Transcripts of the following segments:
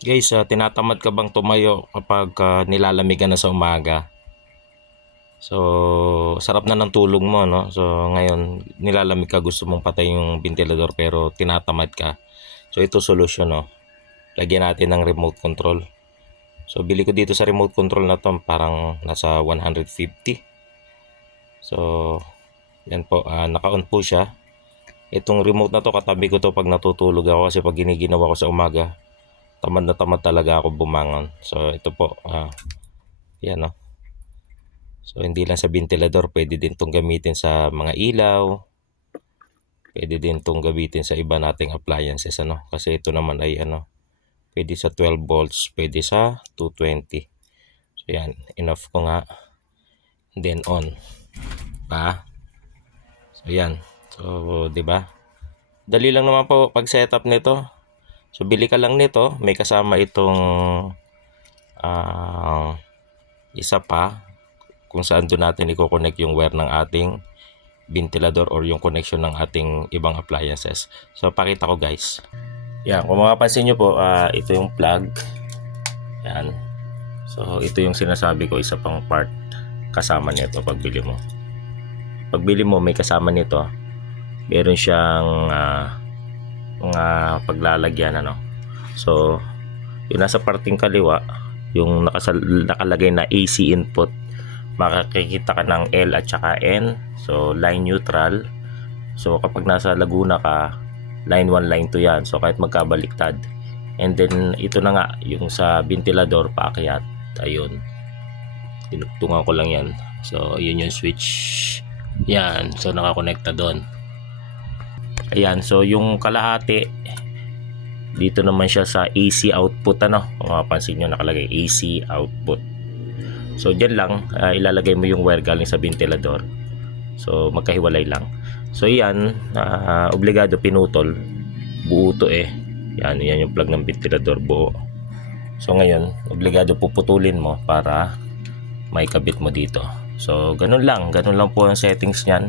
Guys, tinatamad ka bang tumayo kapag nilalamig ka na sa umaga? So, sarap na ng tulog mo, no? So, ngayon, nilalamig ka, gusto mong patay yung ventilador pero tinatamad ka. So, ito solusyon, no? Lagyan natin ng remote control. So, bili ko dito sa remote control na to, parang nasa 150. So, yan po, naka-on po siya. Itong remote na to, katabi ko to pag natutulog ako kasi pag giniginawa ko sa umaga, tamad na tamad talaga ako bumangon. So, ito po, yan, no? So, hindi lang sa ventilador, pwede din itong gamitin sa mga ilaw. Pwede din itong gamitin sa iba nating appliances, ano? Kasi ito naman ay, pwede sa 12 volts, pwede sa 220. So, yan. Enough ko nga. Then, on. Pa. So, yan. So, di ba? Dali lang naman po pag setup nito. So, bili ka lang nito. May kasama itong isa pa kung saan doon natin i-connect yung wire ng ating ventilador or yung connection ng ating ibang appliances. So, pakita ko guys. Yan, kung makapansin nyo po, ito yung plug. Yan. So, ito yung sinasabi ko, isa pang part kasama nito pagbili mo. Pagbili mo, may kasama nito. Meron siyang mga paglalagyan, ano. So, yung nasa parting kaliwa, yung nakalagay na AC input, makikita ka ng L at saka N. So, line neutral. So, kapag nasa Laguna ka, line 1, line 2 yan. So, kahit magkabaliktad. And then, ito na nga, yung sa ventilador, paakyat. Ayun. Tinugtungan ko lang yan. So, yun yung switch. Yan. So, nakakonekta doon. Ayan. So, yung kalahati, dito naman siya sa AC output, ano. Kung mapapansin nyo, nakalagay AC output. So, dyan lang, ilalagay mo yung wire galing sa ventilador. So, magkahiwalay lang. So, yan, obligado pinutol. Buo to eh. Yan yung plug ng ventilador, buo. So, ngayon, obligado puputulin mo para may kabit mo dito. So, ganun lang po ang settings niyan.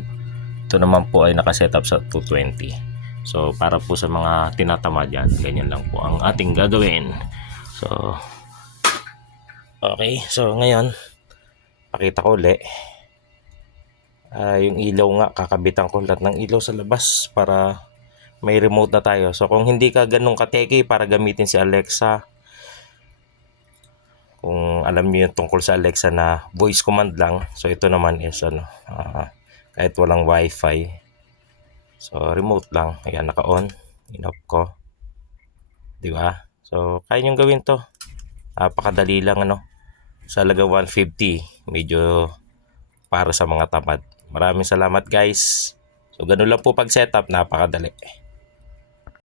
Ito naman po ay nakasetup sa 220. So, para po sa mga tinatamad yan, ganyan lang po ang ating gagawin. So, okay. So, ngayon, pakita ko ulit. Yung ilaw nga, kakabitan ko lahat ng ilaw sa labas para may remote na tayo. So, kung hindi ka ganun kateki para gamitin si Alexa, kung alam niyo yung tungkol sa Alexa na voice command lang, so ito naman is kahit walang wifi, so remote lang. Ayan, naka-on, in-off ko, di ba? So kaya nyo gawin to, napakadali lang, ano, sa halaga 150, medyo para sa mga tamad. Maraming salamat guys. So ganun lang po pag setup, napakadali.